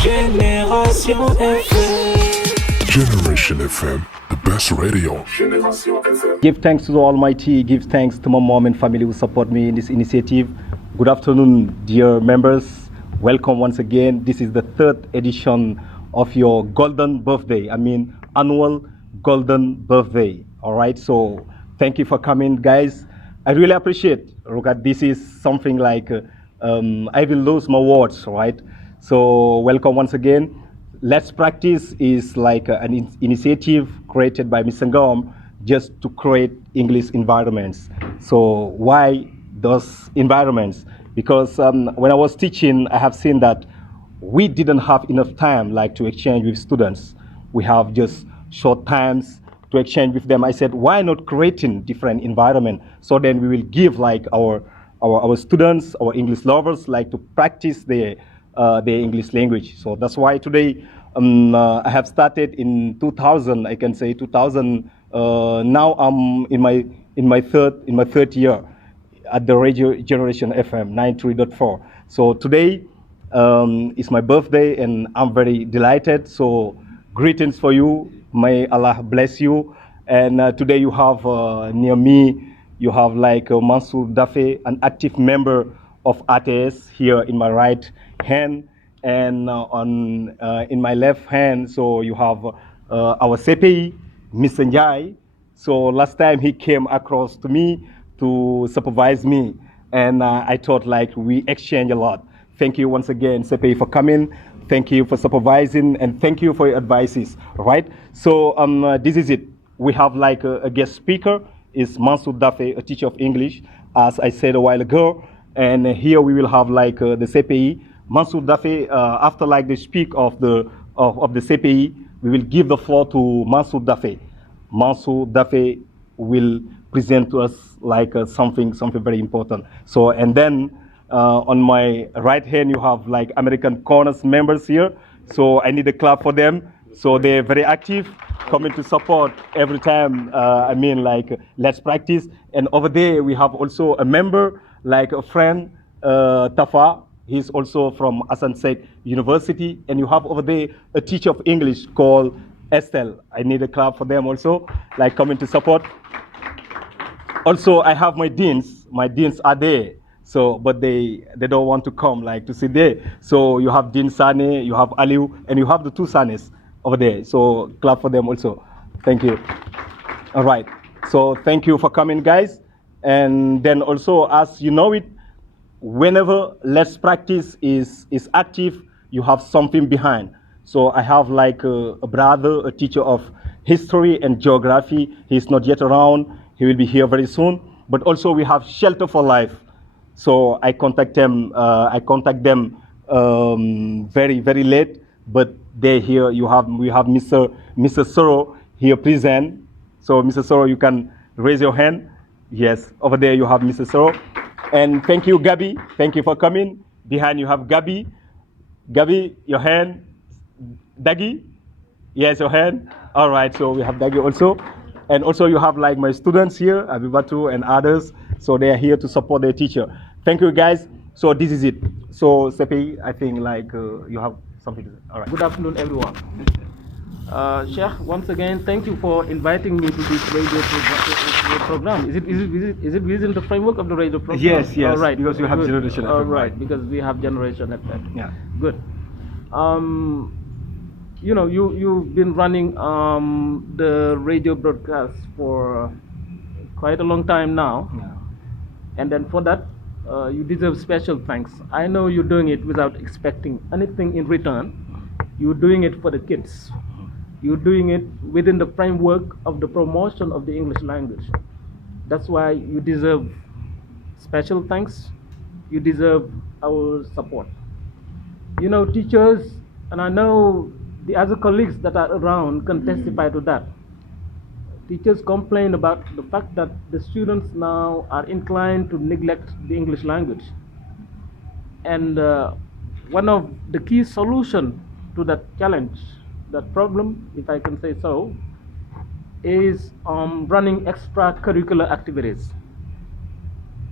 Génération FM. Generation FM, the best radio. Give thanks to the Almighty, give thanks to my mom and family who support me in this initiative. Good afternoon, dear members. Welcome once again. This is the third edition of your golden birthday. Annual golden birthday. All right, so thank you for coming, guys. I really appreciate. Look at this is something like I will lose my words, right? So welcome once again. Let's Practice is like an initiative created by Mr. Ngom just to create English environments. So why those environments? Because when I was teaching, I have seen that we didn't have enough time like to exchange with students. We have just short times to exchange with them. I said, why not creating different environment? So then we will give like our students, our English lovers, like to practice their English language. So that's why today I have started in 2000. I can say 2000. Now I'm in my third year at the radio Generation FM 93.4. So today is my birthday, and I'm very delighted. So greetings for you. May Allah bless you. And today you have near me, you have like Mansour Dafe, an active member of ATS here in my right hand, and in my left hand, so you have our CPI, Mr. Njai. So last time he came across to me to supervise me, and I thought like we exchange a lot. Thank you once again, CPI, for coming. Thank you for supervising, and thank you for your advices, right? So this is it. We have like a guest speaker, is Mansour Dafe, a teacher of English, as I said a while ago. And here we will have like the CPI. Mansour Dafe, after like the speak of the CPI, we will give the floor to Mansour Dafe. Mansour Dafe will present to us like something very important. So, and then on my right hand, you have like American Corners members here. So I need a clap for them. So they're very active, coming to support every time, Let's Practice. And over there, we have also a member, like a friend, Tafa. He's also from Asansek University. And you have over there a teacher of English called Estelle. I need a clap for them also, like coming to support. Also, I have my deans. My deans are there. So, but they don't want to come, like to sit there. So you have Dean Sane, you have Aliu, and you have the two Sanes over there. So clap for them also. Thank you. All right. So thank you for coming, guys. And then also, as you know it, whenever Let's Practice is active, you have something behind. So I have like a brother, a teacher of history and geography. He's not yet around. He will be here very soon. But also we have Shelter for Life. So I contact them. Very late, but they're here. We have Mr. Soro here present. So Mr. Soro, you can raise your hand. Yes, over there you have Mr. Soro. And thank you, Gabi. Thank you for coming. Behind you have Gabi. Gabi, your hand. Dagi? Yes, your hand. All right, so we have Dagi also. And also you have like my students here, Abibatu and others. So they are here to support their teacher. Thank you, guys. So this is it. So Sepi, I think like you have something to say. All right. Good afternoon, everyone. Sheikh, once again, thank you for inviting me to this radio program. Is it within the framework of the radio program? Yes. All right. Because you have Good. Generation FM. All right, because we have Generation FM. Yeah. Good. You've been running the radio broadcast for quite a long time now. Yeah. And then for that, you deserve special thanks. I know you're doing it without expecting anything in return. You're doing it for the kids. You're doing it within the framework of the promotion of the English language. That's why you deserve special thanks. You deserve our support. You know, teachers, and I know the other colleagues that are around can testify to that. Teachers complain about the fact that the students now are inclined to neglect the English language. And one of the key solutions to that challenge, that problem, if I can say so, is running extracurricular activities.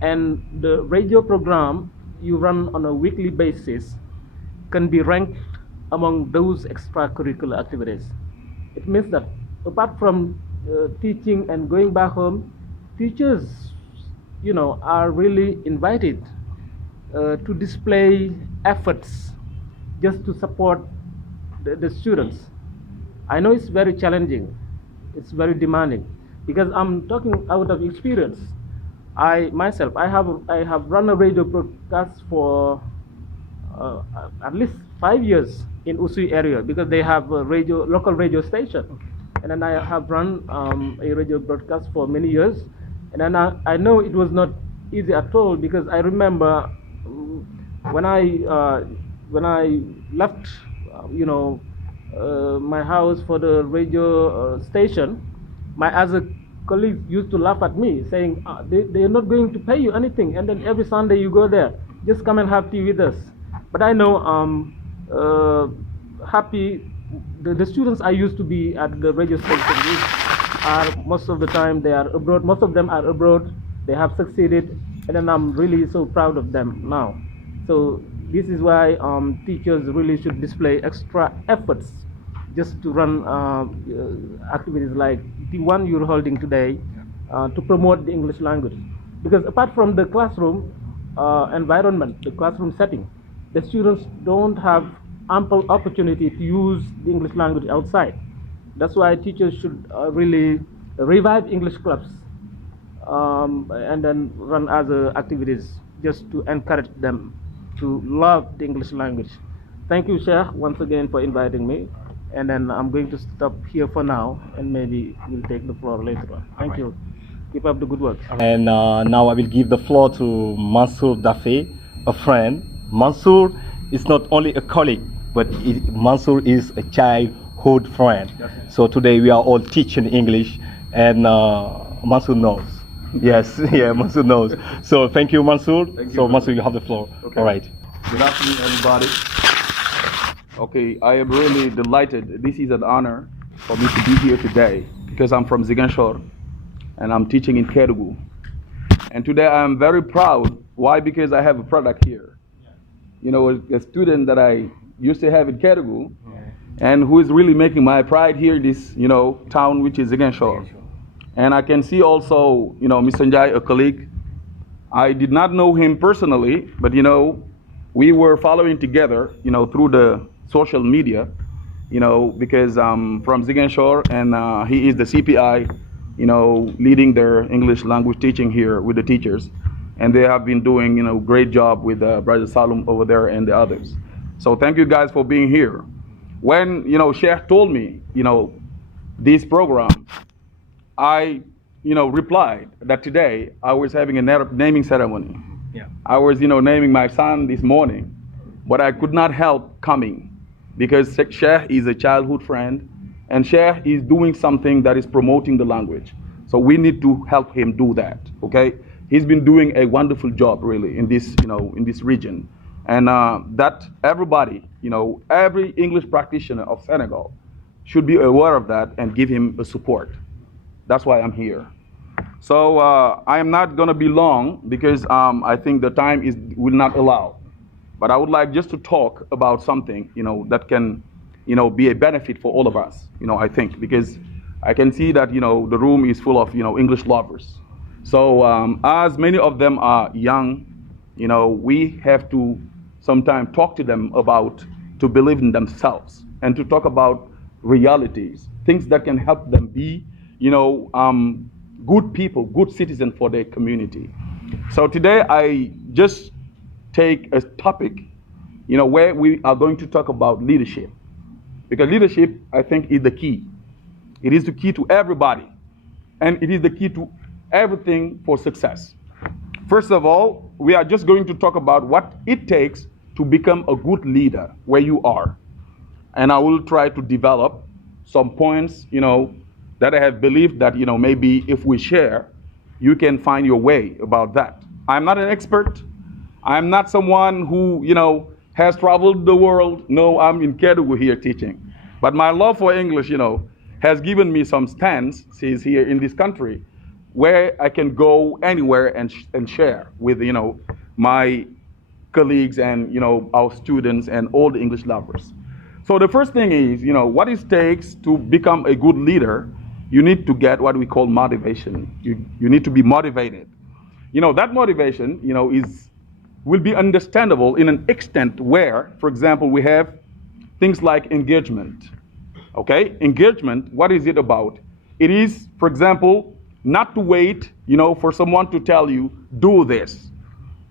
And the radio program you run on a weekly basis can be ranked among those extracurricular activities. It means that apart from teaching and going back home, teachers, are really invited to display efforts just to support the students. I know it's very challenging, it's very demanding, because I'm talking out of experience. I myself, I have run a radio broadcast for at least 5 years in Usui area, because they have a local radio station. And then I have run a radio broadcast for many years. And then I know it was not easy at all, because I remember when I left, my house for the radio station, my other colleagues used to laugh at me, saying, they are not going to pay you anything, and then every Sunday you go there, just come and have tea with us. But I know happy the students I used to be at the radio station with are, most of the time they are abroad, most of them are abroad, they have succeeded, and then I'm really so proud of them now. So this is why teachers really should display extra efforts just to run activities like the one you're holding today to promote the English language. Because apart from the classroom environment, the classroom setting, the students don't have ample opportunity to use the English language outside. That's why teachers should really revive English clubs and then run other activities just to encourage them to love the English language. Thank you, Sheikh, once again for inviting me. And then I'm going to stop here for now, and maybe we'll take the floor later on. Thank you. Keep up the good work. And now I will give the floor to Mansour Dafe, a friend. Mansour is not only a colleague, but Mansour is a childhood friend. So today we are all teaching English, and Mansour knows. Yes, yeah, Mansour knows. So thank you, Mansour. Thank you, so Mansour, you have the floor. Okay. All right. Good afternoon, everybody. Okay, I am really delighted. This is an honor for me to be here today, because I'm from Ziguinchor and I'm teaching in Kédougou. And today I am very proud. Why? Because I have a product here. You know, a student that I used to have in Kédougou, and who is really making my pride here in this, town, which is Ziguinchor. And I can see also, Mr. Njai, a colleague. I did not know him personally, but we were following together, through the social media, because I'm from Ziguinchor, and he is the CPI, leading their English language teaching here with the teachers. And they have been doing, great job with Brother Salum over there and the others. So thank you guys for being here. When, Sheikh told me, this program, I, replied that today I was having a naming ceremony. Yeah. I was, naming my son this morning, but I could not help coming because Sheikh is a childhood friend, and Sheikh is doing something that is promoting the language. So we need to help him do that, okay? He's been doing a wonderful job, really, in this, in this region. And that everybody, every English practitioner of Senegal should be aware of that and give him a support. That's why I'm here. So I am not gonna be long because I think the time will not allow. But I would like just to talk about something, that can, be a benefit for all of us, I think, because I can see that, the room is full of, English lovers. So as many of them are young, we have to sometimes talk to them about to believe in themselves and to talk about realities, things that can help them be, good people, good citizens for their community. So today I just take a topic, where we are going to talk about leadership. Because leadership, I think, is the key. It is the key to everybody. And it is the key to everything for success. First of all, we are just going to talk about what it takes to become a good leader where you are. And I will try to develop some points, that I have believed that, maybe if we share, you can find your way about that. I'm not an expert. I'm not someone who, has traveled the world. No, I'm in Kédougou here teaching. But my love for English, has given me some stands here in this country where I can go anywhere and share with, my colleagues and, our students and all the English lovers. So the first thing is, what it takes to become a good leader, you need to get what we call motivation. You need to be motivated. That motivation, will be understandable in an extent where, for example, we have things like engagement. Okay? Engagement, what is it about? It is, for example, not to wait, for someone to tell you, do this.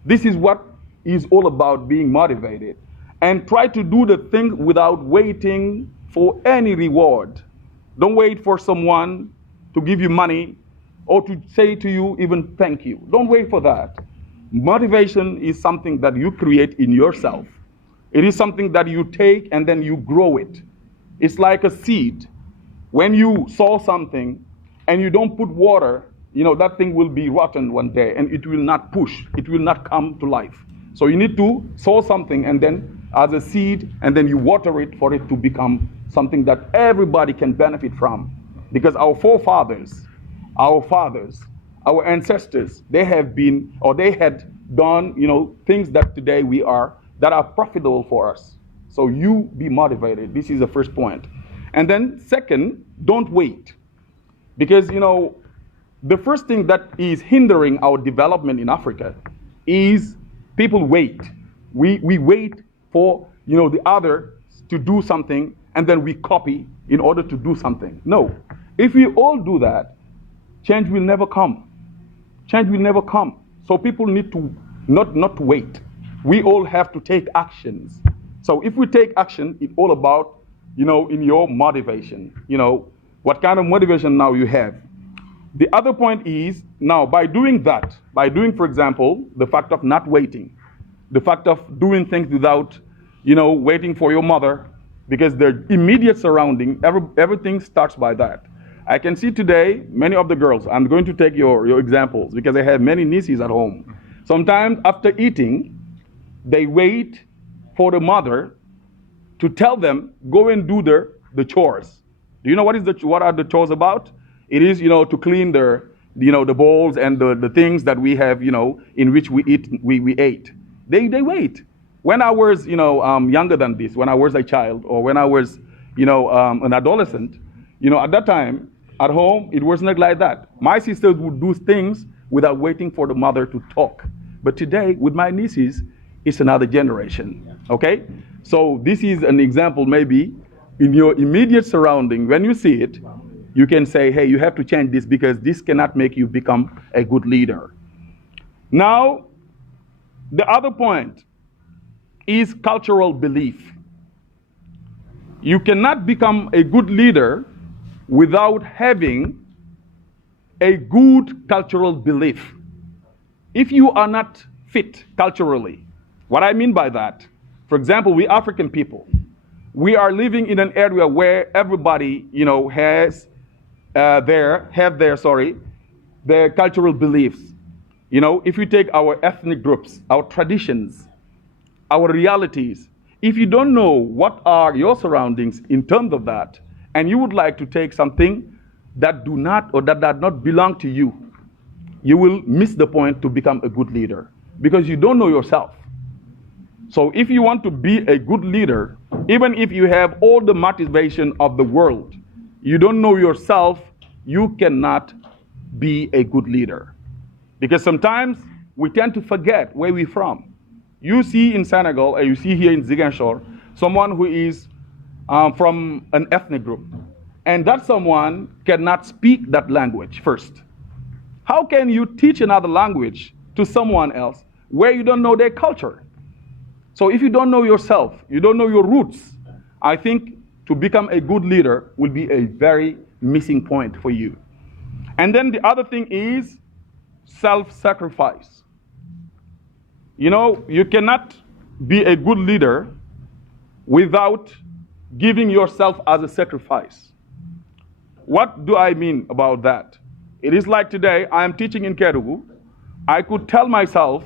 This is what is all about being motivated. And try to do the thing without waiting for any reward. Don't wait for someone to give you money or to say to you even thank you. Don't wait for that. Motivation is something that you create in yourself. It is something that you take and then you grow it. It's like a seed. When you sow something and you don't put water, that thing will be rotten one day and it will not push. It will not come to life. So you need to sow something and then as a seed, and then you water it for it to become something that everybody can benefit from. Because our forefathers, our fathers, our ancestors, they had done, things that today that are profitable for us. So you be motivated. This is the first point. And then second, don't wait. Because, the first thing that is hindering our development in Africa is people wait. We wait for the other to do something and then we copy in order to do something. No. If we all do that, change will never come. Change will never come. So people need to not wait. We all have to take actions. So if we take action, it's all about, in your motivation. What kind of motivation now you have. The other point is, now by doing, for example, the fact of not waiting, the fact of doing things without, waiting for your mother, because the immediate surrounding, everything starts by that. I can see today, many of the girls, I'm going to take your examples, because I have many nieces at home. Sometimes after eating, they wait for the mother to tell them, go and do the chores. Do you know what are the chores about? It is, to clean the bowls and the things that we have, in which we ate. They wait. When I was, younger than this, when I was a child, or when I was, an adolescent, at that time, at home, it was not like that. My sisters would do things without waiting for the mother to talk. But today, with my nieces, it's another generation, okay? So this is an example, maybe, in your immediate surrounding. When you see it, you can say, hey, you have to change this because this cannot make you become a good leader. Now, the other point is cultural belief. You cannot become a good leader without having a good cultural belief. If you are not fit culturally, what I mean by that, for example, we African people, we are living in an area where everybody, has their cultural beliefs. If you take our ethnic groups, our traditions, our realities, if you don't know what are your surroundings in terms of that, and you would like to take something that do not or that does not belong to you, you will miss the point to become a good leader because you don't know yourself. So if you want to be a good leader, even if you have all the motivation of the world, you don't know yourself, you cannot be a good leader. Because sometimes we tend to forget where we're from. You see in Senegal, and you see here in Ziguinchor, someone who is from an ethnic group, and that someone cannot speak that language first. How can you teach another language to someone else where you don't know their culture? So if you don't know yourself, you don't know your roots, I think to become a good leader will be a very missing point for you. And then the other thing is self-sacrifice. You cannot be a good leader without giving yourself as a sacrifice. What do I mean about that? It is like today, I am teaching in Kédougou. I could tell myself,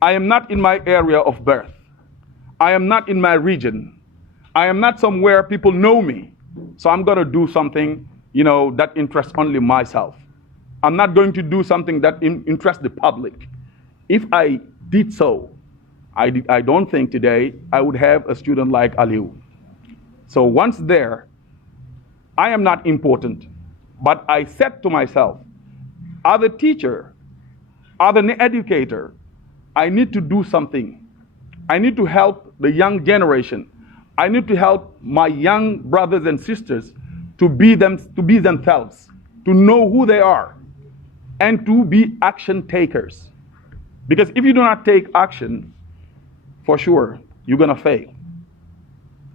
I am not in my area of birth. I am not in my region. I am not somewhere people know me. So I'm going to do something, that interests only myself. I'm not going to do something that interests the public. If I did so, I don't think today I would have a student like Aliou. So once there, I am not important, but I said to myself, as a teacher, as an educator, I need to do something. I need to help the young generation. I need to help my young brothers and sisters to be themselves, to know who they are, and to be action takers. Because if you do not take action, for sure, you're gonna fail.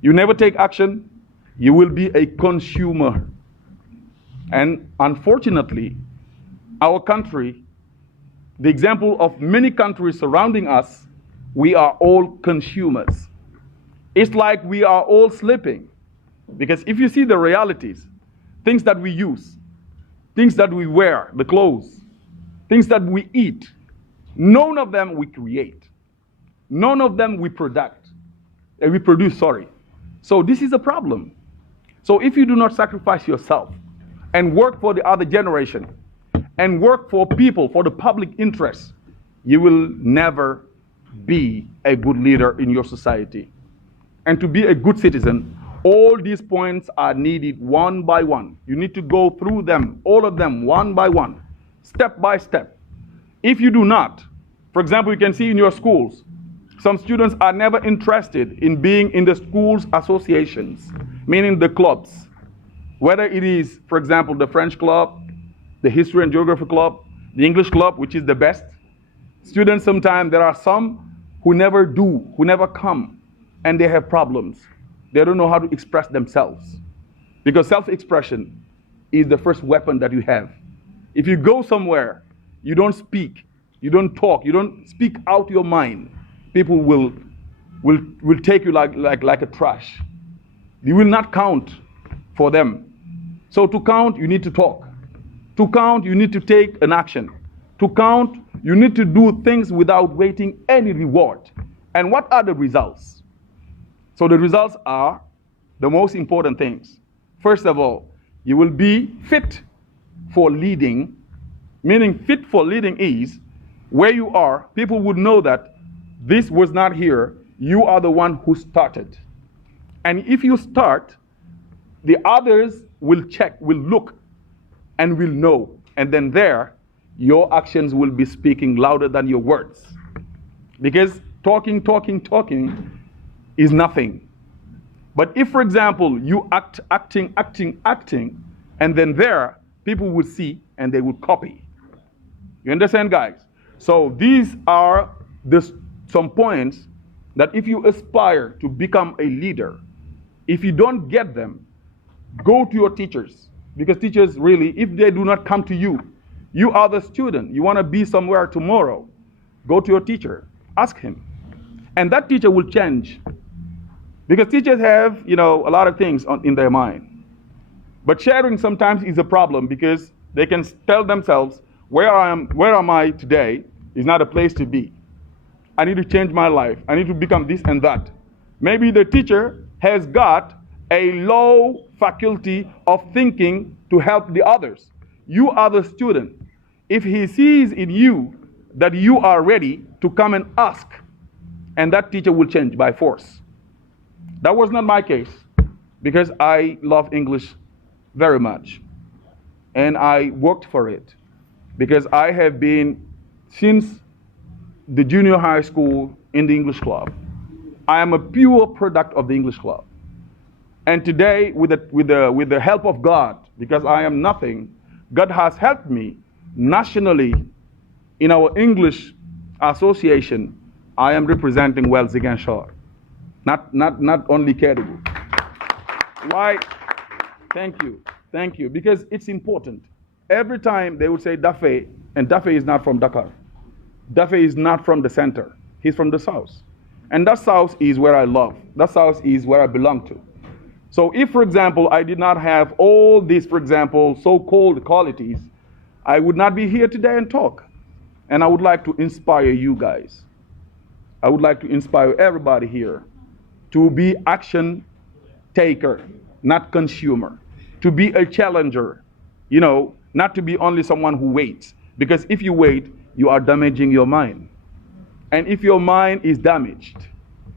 You never take action, you will be a consumer. And unfortunately, our country, the example of many countries surrounding us, we are all consumers. It's like we are all sleeping. Because if you see the realities, things that we use, things that we wear, the clothes, things that we eat, none of them we create. None of them we produce. So this is a problem. So if you do not sacrifice yourself and work for the other generation and work for people, for the public interest, you will never be a good leader in your society. And to be a good citizen, all these points are needed one by one. You need to go through them, all of them, one by one, step by step. If you do not, for example, you can see in your schools, some students are never interested in being in the school's associations, meaning the clubs. Whether it is, for example, the French club, the History and Geography club, the English club, which is the best. Students, sometimes there are some who never come, and they have problems. They don't know how to express themselves. Because self-expression is the first weapon that you have. If you go somewhere, you don't speak, you don't talk, you don't speak out your mind, people will take you like a trash. You will not count for them. So to count, you need to talk. To count, you need to take an action. To count, you need to do things without waiting any reward. And what are the results? So the results are the most important things. First of all, you will be fit for leading, meaning fit for leading is where you are, people would know that this was not here, you are the one who started. And if you start, the others will check, will look, and will know. And then there, your actions will be speaking louder than your words. Because talking is nothing. But if, for example, you acting, and then there, people will see and they will copy. You understand, guys? So these are some points that if you aspire to become a leader, if you don't get them, go to your teachers. Because teachers really, if they do not come to you, you are the student, you want to be somewhere tomorrow, go to your teacher, ask him. And that teacher will change. Because teachers have, a lot of things in their mind. But sharing sometimes is a problem because they can tell themselves, where am I today is not a place to be. I need to change my life. I need to become this and that. Maybe the teacher has got a low faculty of thinking to help the others. You are the student. If he sees in you that you are ready to come and ask, and that teacher will change by force. That was not my case because I love English very much. And I worked for it because I have been, since the junior high school, in the English club. I am a pure product of the English club. And today, with the help of God, because I am nothing, God has helped me nationally in our English association. I am representing Wells Ziguinchor, not only Kédougou. Why? Thank you, because it's important. Every time they would say Daffé, and Daffé is not from Dakar. Daffé is not from the center. He's from the south. And that south is where I love. That south is where I belong to. So if, for example, I did not have all these, for example, so-called qualities, I would not be here today and talk. And I would like to inspire you guys. I would like to inspire everybody here to be action taker, not consumer. To be a challenger, not to be only someone who waits. Because if you wait, you are damaging your mind. And if your mind is damaged,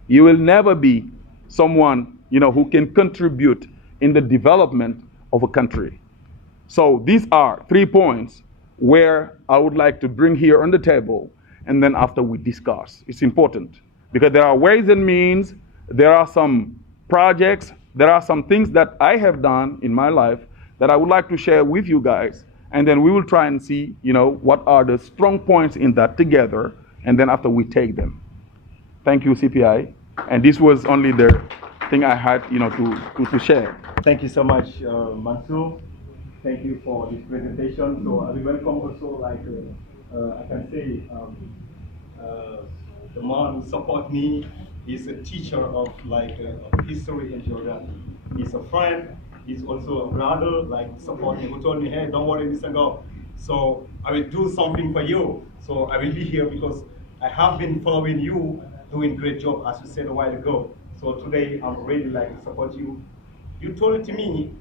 you will never be someone, who can contribute in the development of a country. So these are 3 points where I would like to bring here on the table, and then after we discuss. It's important because there are ways and means, there are some projects, there are some things that I have done in my life that I would like to share with you guys, and then we will try and see, what are the strong points in that together, and then after we take them. Thank you, CPI. And this was only the thing I had, to share. Thank you so much, Mansour. Thank you for this presentation. So I will welcome also, I can say, the man who support me. He's a teacher of history and geography. He's a friend. He's also a brother, support me, who told me, hey, don't worry, Mr. Go. So I will do something for you. So I will be here because I have been following you, doing great job, as you said a while ago. So today I'm really to support you. You told it to me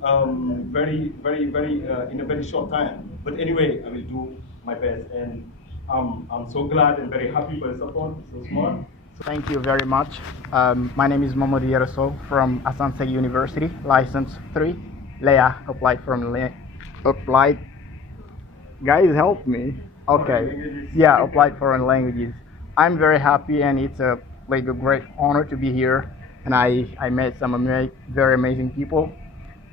very in a very short time. But anyway, I will do my best, and I'm so glad and very happy for the support. So smart. Thank you very much. My name is Mamadou Yeroso from Asante University, license 3. Leah applied from applied. Guys, help me. Okay. Yeah, applied foreign languages. I'm very happy, and it's a great honor to be here. And I met some very amazing people,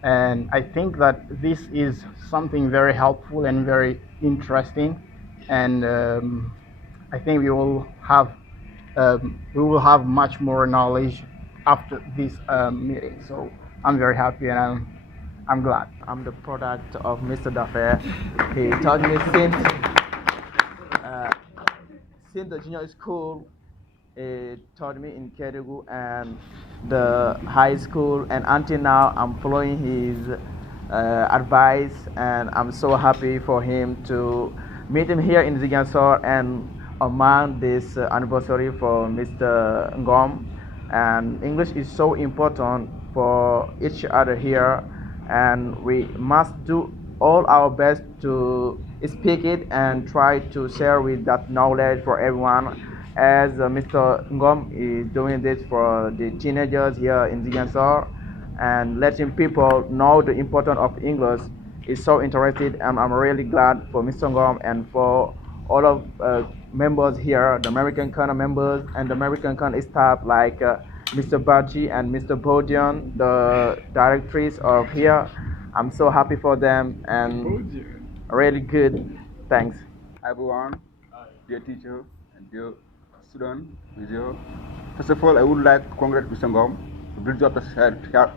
and I think that this is something very helpful and very interesting. And I think we will have much more knowledge after this meeting. So I'm very happy, and I'm glad. I'm the product of Mr. Dafer. He taught me since the junior school. He taught me in Kedugu and the high school, and until now I'm following his advice, and I'm so happy for him to meet him here in Ziguinchor and among this anniversary for Mr. Ngom. And English is so important for each other here, and we must do all our best to speak it and try to share with that knowledge for everyone, as Mr. Ngom is doing this for the teenagers here in Ziguinchor, and letting people know the importance of English is so interested. And I'm really glad for Mr. Ngom and for all of members here, the American Kana members and the American Kana staff like Mr. Baji and Mr. Bodian, the directors of here. I'm so happy for them and really good. Thanks. Everyone, dear teacher and dear student, video. First of all, I would like to congratulate Mr. Ngom for the good job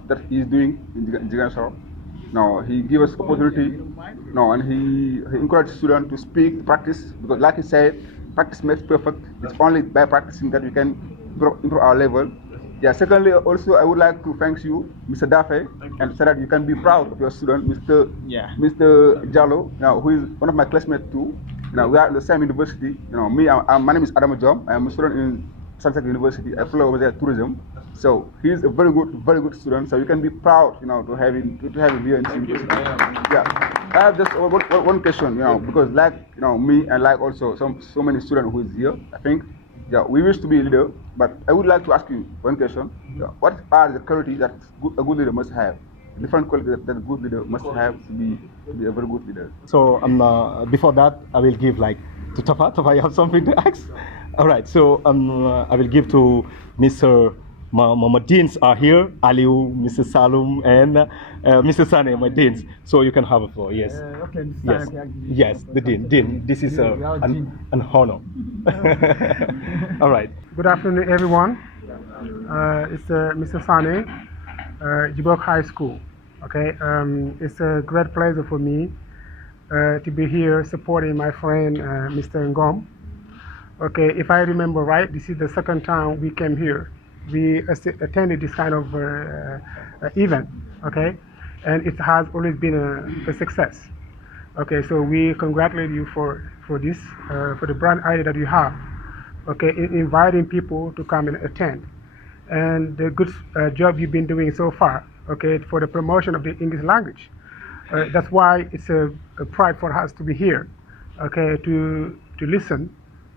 that he is doing in Ziguinchor. Now, he gave us opportunity, and he encouraged students to speak, practice, because like he said, practice makes perfect. It's only by practicing that we can improve our level. Yeah, secondly, also, I would like to thank you, Mr. Dafe, and say that you can be proud of your student, Mr. Jallo, who is one of my classmates too. We are in the same university. My name is Adam Jom. I am a student in Sunset University. I follow over there tourism. So he is a very good student. So you can be proud, to have him here in this university. Yeah. I have just one question, because me and like also so many students who is here, I think, we wish to be a leader, but I would like to ask you one question. What are the qualities that a good leader must have? Different qualities that a good leader must have to be a very good leader. So before that, I will give to Tafa. Tafa, you have something to ask? All right. So I will give to Mr. My deans are here, Aliu, Mr. Salum, and Mr. Sane, my deans. So you can have a floor. Yes. Okay. Yes. Yes. The dean. This is an honor. All right. Good afternoon, everyone. It's Mr. Sane, Djibok High School. Okay. It's a great pleasure for me to be here supporting my friend Mr. Ngom. Okay. If I remember right, this is the second time we came here. We attended this kind of event, okay, and it has always been a success. Okay, so we congratulate you for this, for the brand idea that you have, okay, in inviting people to come and attend, and the good job you've been doing so far, okay, for the promotion of the English language. That's why it's a pride for us to be here, okay, to listen.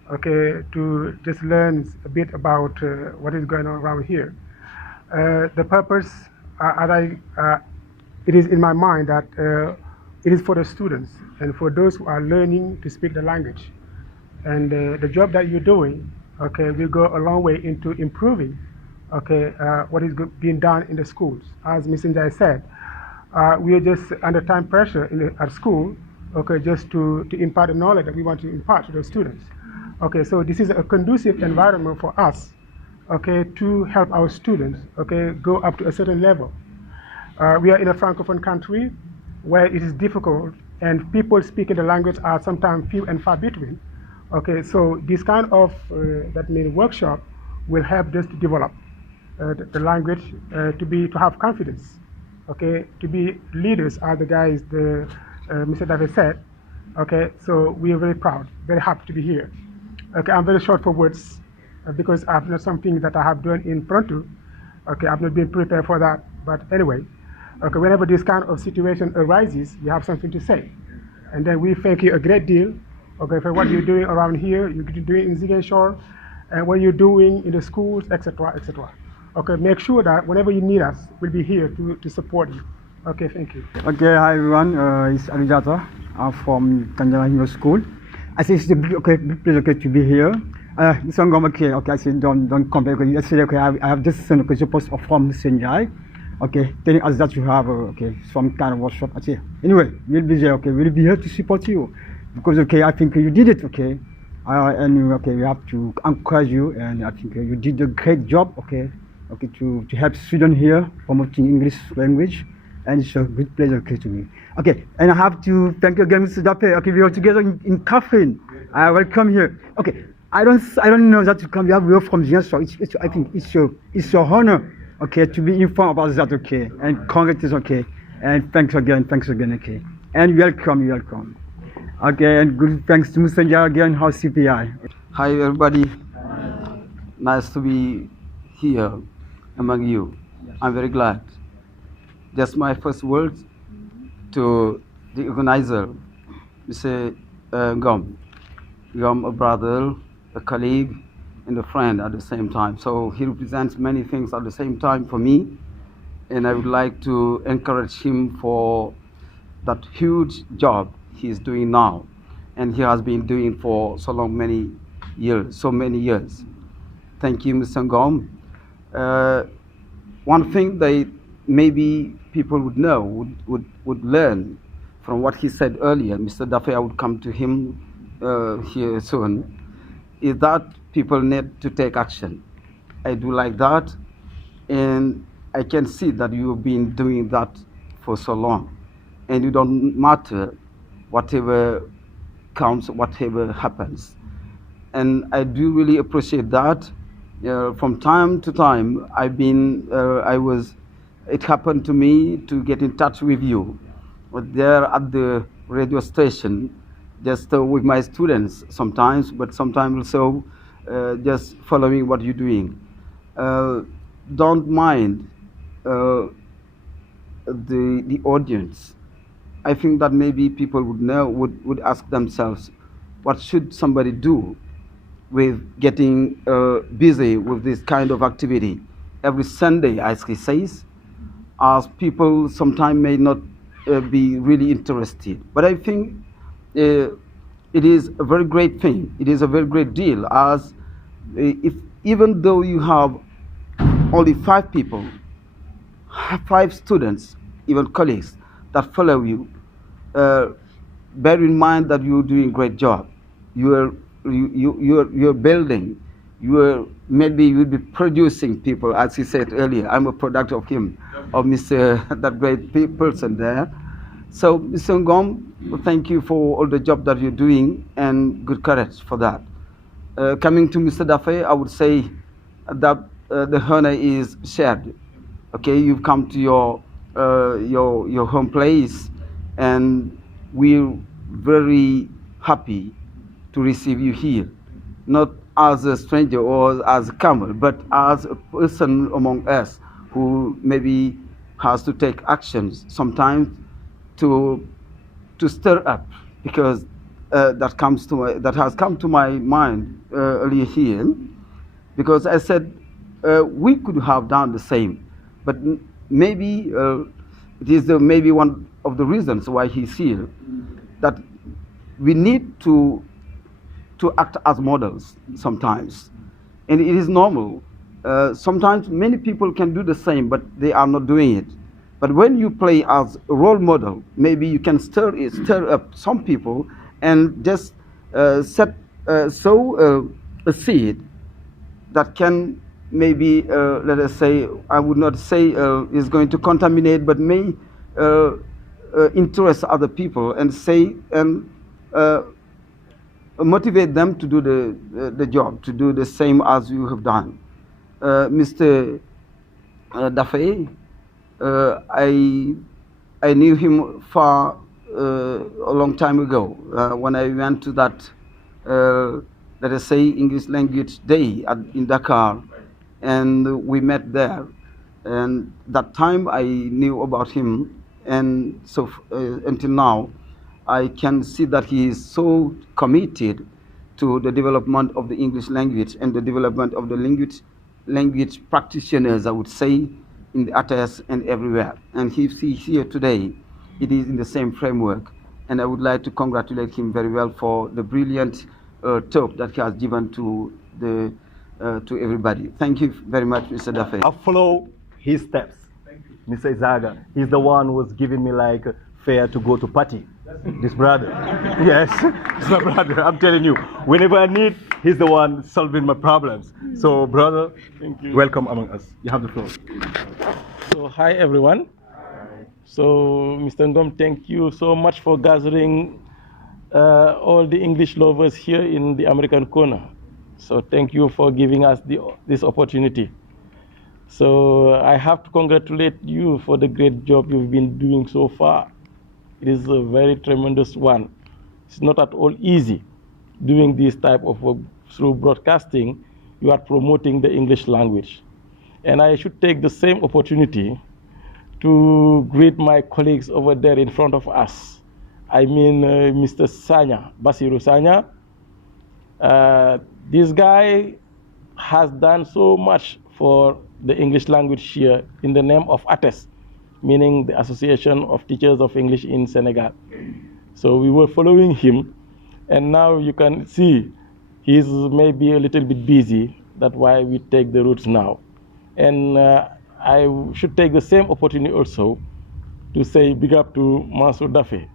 Okay, to just learn a bit about what is going on around here. The purpose, it is in my mind that it is for the students and for those who are learning to speak the language. And the job that you're doing, okay, will go a long way into improving, okay, what is being done in the schools. As Ms. Njai said, we are just under time pressure at school, okay, just to impart the knowledge that we want to impart to the students. Okay, so this is a conducive environment for us, okay, to help our students, okay, go up to a certain level. We are in a Francophone country where it is difficult and people speaking the language are sometimes few and far between. Okay, so this kind of workshop will help us to develop the language, to have confidence, okay, to be leaders, as the guys, Mr. David said. Okay, so we are very proud, very happy to be here. Okay, I'm very short for words because I've not something that I have done in Pronto. Okay, I've not been prepared for that, but anyway, okay, whenever this kind of situation arises, we have something to say. And then we thank you a great deal, okay, for what you're doing around here, you're doing in Ziguinchor, and what you're doing in the schools, etc., etc. Okay, make sure that whenever you need us, we'll be here to support you. Okay, thank you. Okay, hi everyone, it's Arijata. I'm from Tanjara Hindu School. I think it's a big pleasure to be here. This one, okay, I said don't compare. Yesterday, okay, I have just sent a post from Senjai, okay, telling us that you have some kind of workshop. I say, anyway, we'll be there, okay, we'll be here to support you because, okay, I think you did it, okay, and okay, we have to encourage you, and I think you did a great job, okay, to help students here promoting English language. And it's a good pleasure to me. Okay, and I have to thank you again, Mr. Dape. Okay, we are together in Catherine. I welcome here. Okay, I don't know that you come. We are from Ziguinchor. I think it's your honor, okay, to be informed about that. Okay, and congratulations. Okay, and thanks again. Okay, and welcome. Okay, and good thanks to Mr. Njai again, House CPI. Hi everybody. Nice to be here among you. I'm very glad. Just my first words to the organizer, Mr. Ngom, a brother, a colleague, and a friend at the same time. So he represents many things at the same time for me, and I would like to encourage him for that huge job he is doing now, and he has been doing for so many years. Thank you, Mr. Ngom. One thing that maybe people would know, would learn from what he said earlier, Mr. Dafe, I would come to him here soon, is that people need to take action. I do like that, and I can see that you've been doing that for so long, and it don't matter whatever comes, whatever happens. And I do really appreciate that. From time to time, it happened to me to get in touch with you there at the radio station, just with my students sometimes, but sometimes also just following what you're doing. Don't mind the audience. I think that maybe people would ask themselves, what should somebody do with getting busy with this kind of activity every Sunday, as he says, as people sometimes may not be really interested. But I think it is a very great thing. It is a very great deal, as if even though you have only 5 people, 5 students, even colleagues that follow you, bear in mind that you're doing a great job. You're building. Maybe you'll be producing people, as he said earlier. I'm a product of him, of Mr. that great person there. So, Mr. Ngom, thank you for all the job that you're doing, and good courage for that. Coming to Mr. Dafe, I would say that the honor is shared. Okay, you've come to your home place, and we're very happy to receive you here, not as a stranger or as a camel, but as a person among us who maybe has to take actions sometimes to stir up, because that has come to my mind earlier here, because I said we could have done the same. But maybe it is maybe one of the reasons why he's here, that we need to act as models sometimes. And it is normal. Sometimes many people can do the same, but they are not doing it. But when you play as a role model, maybe you can stir up some people and just sow a seed that can maybe, let us say, I would not say is going to contaminate, but may interest other people and motivate them to do the job, to do the same as you have done. Mr. Dafe, I knew him for a long time ago when I went to that, let us say, English language day in Dakar, and we met there. And that time I knew about him, and so until now, I can see that he is so committed to the development of the English language and the development of the language practitioners, I would say, in the ATS and everywhere. And he's here today, it is in the same framework. And I would like to congratulate him very well for the brilliant talk that he has given to everybody. Thank you very much, Mr. Dafe. I'll follow his steps. Mr. Izaga, he's the one who was giving me like fare to go to party. This brother. Yes, it's my brother. I'm telling you, whenever I need, he's the one solving my problems. So, brother, thank you. Welcome among us. You have the floor. So, hi everyone. So, Mr. Ngom, thank you so much for gathering all the English lovers here in the American corner. So, thank you for giving us this opportunity. So, I have to congratulate you for the great job you've been doing so far. It is a very tremendous one. It's not at all easy doing this type of work through broadcasting. You are promoting the English language. And I should take the same opportunity to greet my colleagues over there in front of us. I mean, Mr. Sanya, Basiru Sanya. This guy has done so much for the English language here in the name of ATES, meaning the Association of Teachers of English in Senegal. So we were following him, and now you can see he's maybe a little bit busy. That's why we take the routes now. And I should take the same opportunity also to say big up to Mansour Dafe.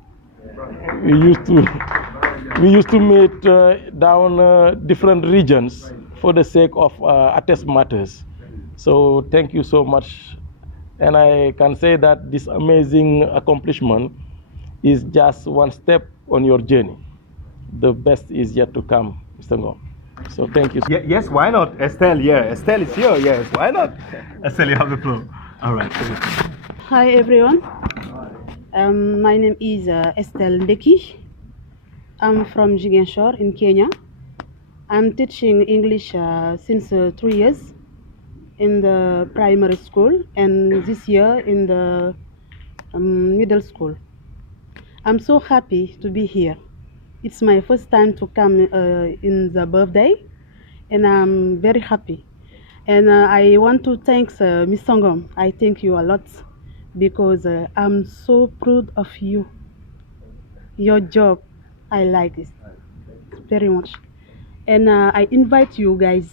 We used to meet down different regions for the sake of ATES matters. So thank you so much. And I can say that this amazing accomplishment is just one step on your journey. The best is yet to come, Mr. Ngom. So thank you. Yes, why not? Estelle, yeah. Estelle is here, yes. Why not? Estelle, you have the floor. All right. Hi, everyone. My name is Estelle Ndeki. I'm from Ziguinchor in Kenya. I'm teaching English since 3 years in the primary school and this year in the middle school. I'm so happy to be here. It's my first time to come in the birthday, and I'm very happy. And I want to thank Ms. Ngom. I thank you a lot because I'm so proud of you. Your job, I like it very much. And I invite you guys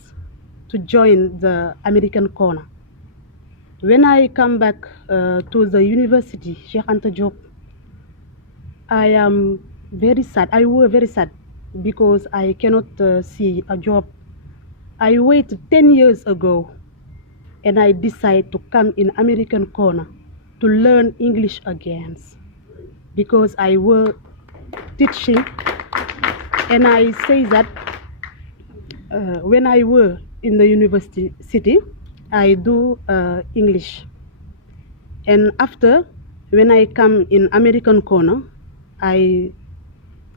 to join the American Corner. When I come back to the university, Cheikh Anta Diop, I am very sad. I was very sad because I cannot see a job. I waited 10 years ago and I decided to come in American Corner to learn English again because I was teaching, and I say that when I was in the university city, I do English. And after, when I come in American Corner, I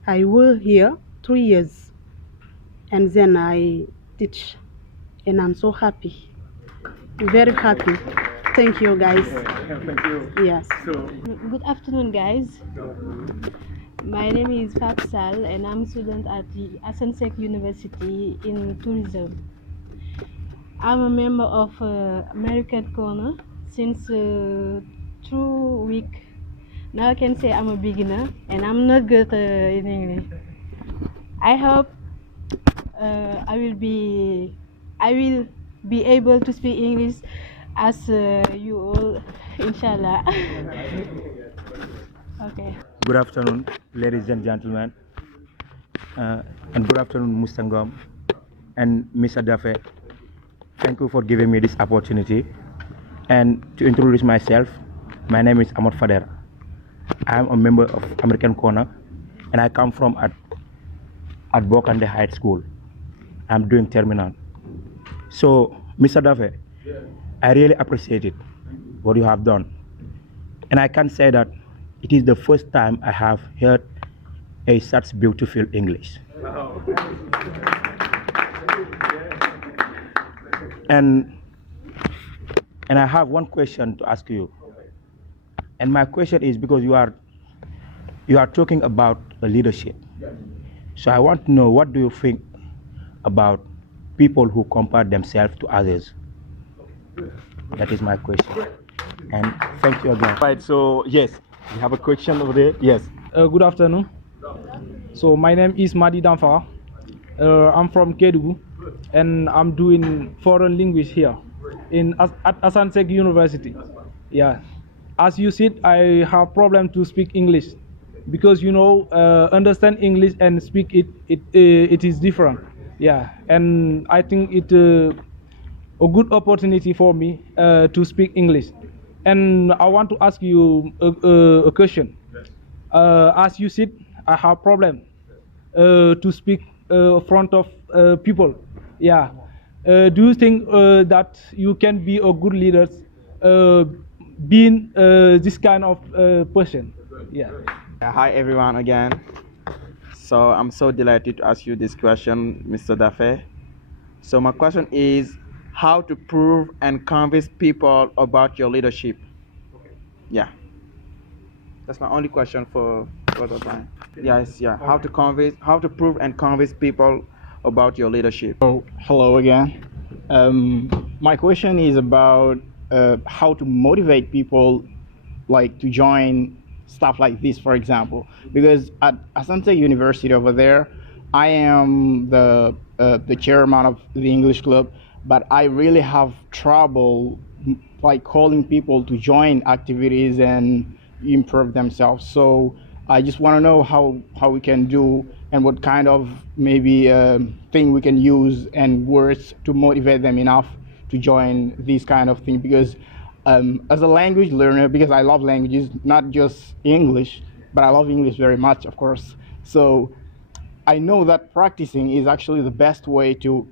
was here 3 years, and then I teach, and I'm so happy, very happy. Thank you, guys. Thank you. Yes. Good afternoon, guys. My name is Fatsal, and I'm a student at the Asansek University in tourism. I'm a member of American Corner since 2 weeks. Now I can say I'm a beginner and I'm not good in English. I hope I will be able to speak English as you all, inshallah. Okay. Good afternoon, ladies and gentlemen, and good afternoon, Mr. Ngom and Mr. Dafe. Thank you for giving me this opportunity. And to introduce myself, my name is Ahmad Fader. I am a member of American Corner, and I come from at Bokande High School. I'm doing terminal. So, Mr. Dafe, I really appreciate it, what you have done. And I can say that it is the first time I have heard a such beautiful English. And I have one question to ask you. And my question is because you are talking about leadership. So I want to know, what do you think about people who compare themselves to others? That is my question. And thank you again. Right, so yes, we have a question over there. Yes. Good afternoon. So my name is Madi Damfa. I'm from Kedugu, and I'm doing foreign language here at Asanseg University. Yeah. As you said, I have problem to speak English because understand English and speak it is different. Yeah, and I think it a good opportunity for me to speak English. And I want to ask you a question. As you said, I have problem to speak front of people. Yeah. Do you think that you can be a good leader being this kind of person? Yeah. Hi everyone again. So I'm so delighted to ask you this question, Mr. Dafe. So my question is how to prove and convince people about your leadership. Yeah. That's my only question for the time. Yes, yeah. How to prove and convince people about your leadership. So, hello again. My question is about how to motivate people to join stuff like this, for example, because at Asante University over there, I am the chairman of the English club, but I really have trouble calling people to join activities and improve themselves. So I just want to know how we can do and what kind of maybe thing we can use and words to motivate them enough to join this kind of thing, because as a language learner, because I love languages, not just English, but I love English very much, of course. So I know that practicing is actually the best way to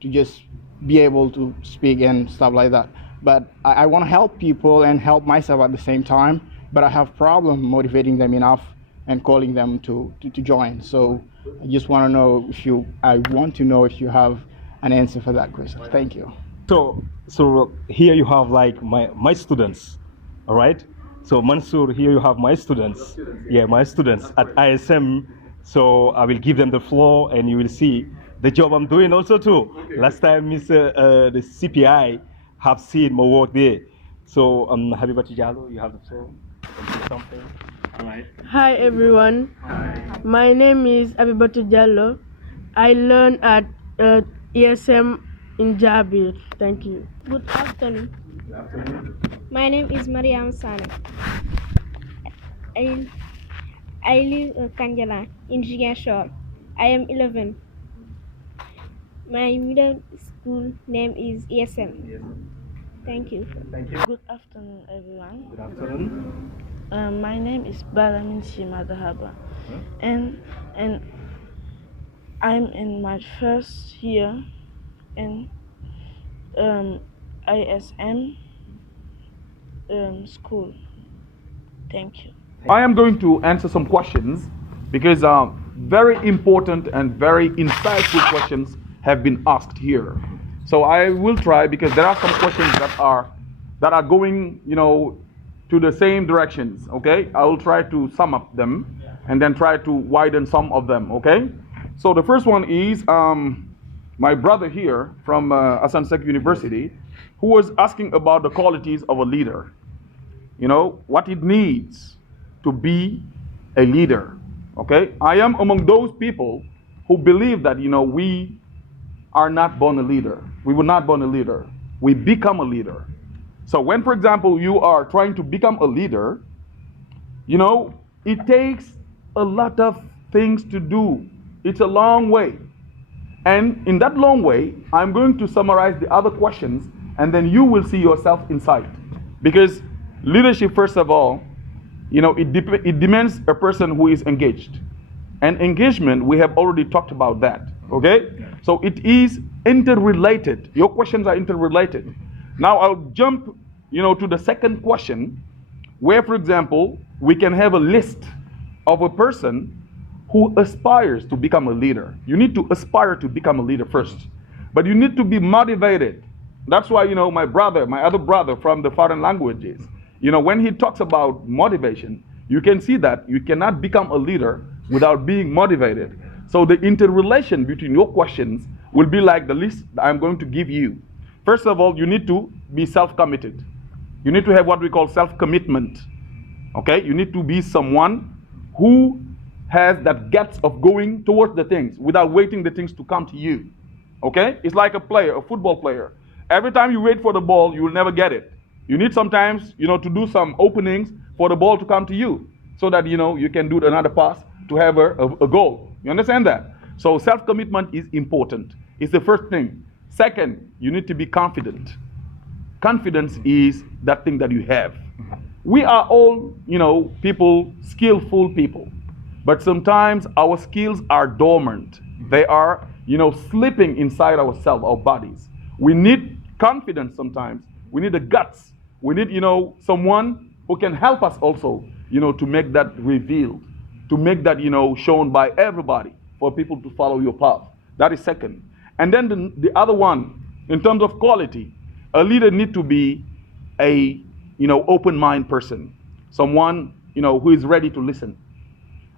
just be able to speak and stuff like that. But I want to help people and help myself at the same time, but I have problem motivating them enough and calling them to join. So I just want to know if you have an answer for that question. Thank you. So here you have my students, all right? So Mansour, here you have my students. Yeah, my students at ISM. So I will give them the floor and you will see the job I'm doing also too. Okay. Last time the CPI have seen my work there. So Habibati Jallo, you have the floor. Something. All right. Hi everyone. Hi. My name is Habibati Jallo. I learn at ESM in Jabil. Thank you. Good afternoon. Good afternoon. My name is Mariam Sane. I live in Kanjala in Ziguinchor. I am 11. My middle school name is ESM. Yes. Thank you. Thank you. Good afternoon, everyone. Good afternoon. My name is Balamin Shimadahaba, and I'm in my first year in ISM school. Thank you. I am going to answer some questions because very important and very insightful questions have been asked here. So I will try, because there are some questions that are going, to the same directions. Okay, I will try to sum up them and then try to widen some of them. Okay, so the first one is my brother here from Asansek University, who was asking about the qualities of a leader. You know, what it needs to be a leader, okay? I am among those people who believe that, you know, we are not born a leader. We were not born a leader. We become a leader. So when, for example, you are trying to become a leader, you know, it takes a lot of things to do. It's a long way. And in that long way, I'm going to summarize the other questions, and then you will see yourself inside. Because leadership, first of all, you know, it demands a person who is engaged. And engagement, we have already talked about that, okay? So it is interrelated. Your questions are interrelated. Now I'll jump, you know, to the second question, where, for example, we can have a list of a person who aspires to become a leader. You need to aspire to become a leader first. But you need to be motivated. That's why, you know, my other brother from the foreign languages, you know, when he talks about motivation, you can see that you cannot become a leader without being motivated. So the interrelation between your questions will be like the list I'm going to give you. First of all, you need to be self-committed. You need to have what we call self-commitment. Okay? You need to be someone who has that guts of going towards the things without waiting the things to come to you. Okay? It's like a player, a football player. Every time you wait for the ball, you will never get it. You need sometimes, you know, to do some openings for the ball to come to you so that, you know, you can do another pass to have a goal. You understand that? So self-commitment is important. It's the first thing. Second, you need to be confident. Confidence is that thing that you have. We are all, you know, people, skillful people. But sometimes our skills are dormant. They are, you know, slipping inside ourselves, our bodies. We need confidence sometimes. We need the guts. We need, you know, someone who can help us also, you know, to make that revealed, to make that, you know, shown by everybody for people to follow your path. That is second. And then the other one, in terms of quality, a leader needs to be a, you know, open-minded person. Someone, you know, who is ready to listen.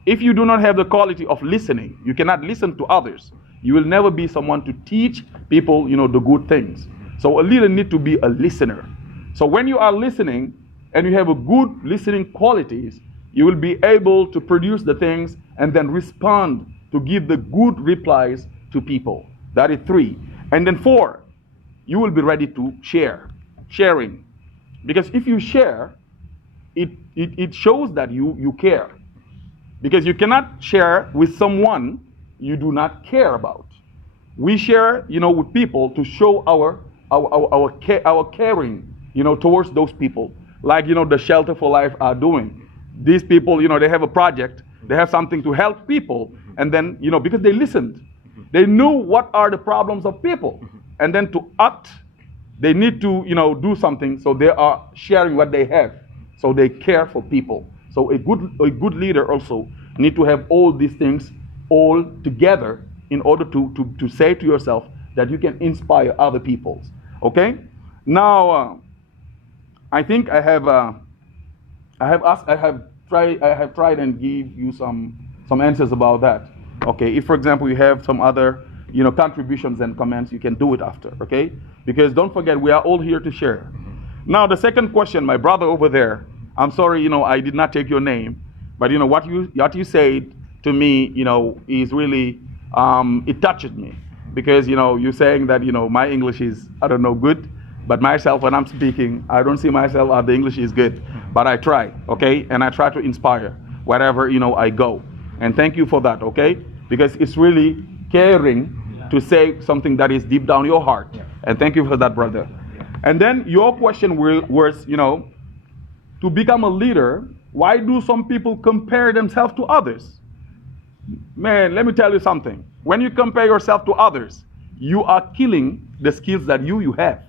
If you do not have the quality of listening, you cannot listen to others. You will never be someone to teach people, you know, the good things. So a leader needs to be a listener. So when you are listening and you have a good listening qualities, you will be able to produce the things and then respond to give the good replies to people. That is 3. And then 4, you will be ready to share. Sharing. Because if you share, it shows that you care. Because you cannot share with someone you do not care about. We share, you know, with people to show our caring, you know, towards those people. Like, you know, the Shelter for Life are doing. These people, you know, they have a project. They have something to help people. And then, you know, because they listened. They knew what are the problems of people. And then to act, they need to, you know, do something. So they are sharing what they have. So they care for people. So a good leader also need to have all these things all together in order to say to yourself that you can inspire other people. Okay? Now, I think I have tried and give you some answers about that. Okay? If, for example, you have some other, you know, contributions and comments, you can do it after. Okay? Because don't forget, we are all here to share. Now, the second question, my brother over there. I'm sorry, you know, I did not take your name, but you know what you said to me, you know, is really it touched me, because you know you're saying that, you know, my English is, I don't know, good, but myself when I'm speaking, I don't see myself the English is good, but I try, okay, and I try to inspire wherever, you know, I go, and thank you for that, okay, because it's really caring to say something that is deep down your heart, and thank you for that, brother. And then your question was, you know, to become a leader, why do some people compare themselves to others? Man, let me tell you something. When you compare yourself to others, you are killing the skills that you have.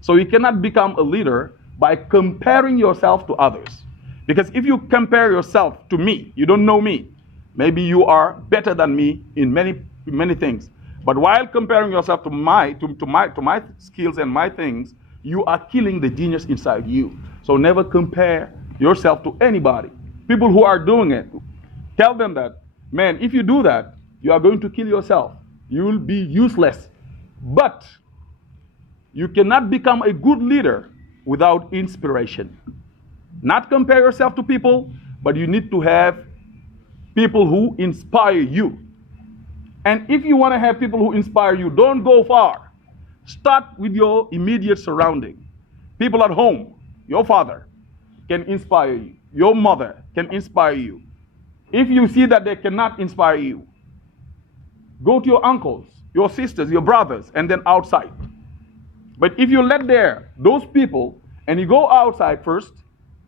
So you cannot become a leader by comparing yourself to others. Because if you compare yourself to me, you don't know me. Maybe you are better than me in many things. But while comparing yourself to my skills and my things, you are killing the genius inside you. So never compare yourself to anybody. People who are doing it, tell them that, man, if you do that, you are going to kill yourself. You will be useless But you cannot become a good leader without inspiration. Not compare yourself to people, but you need to have people who inspire you. And if you want to have people who inspire you, don't go far. Start with your immediate surrounding. People at home, your father can inspire you. Your mother can inspire you. If you see that they cannot inspire you, go to your uncles, your sisters, your brothers, and then outside. But if you let those people, and you go outside first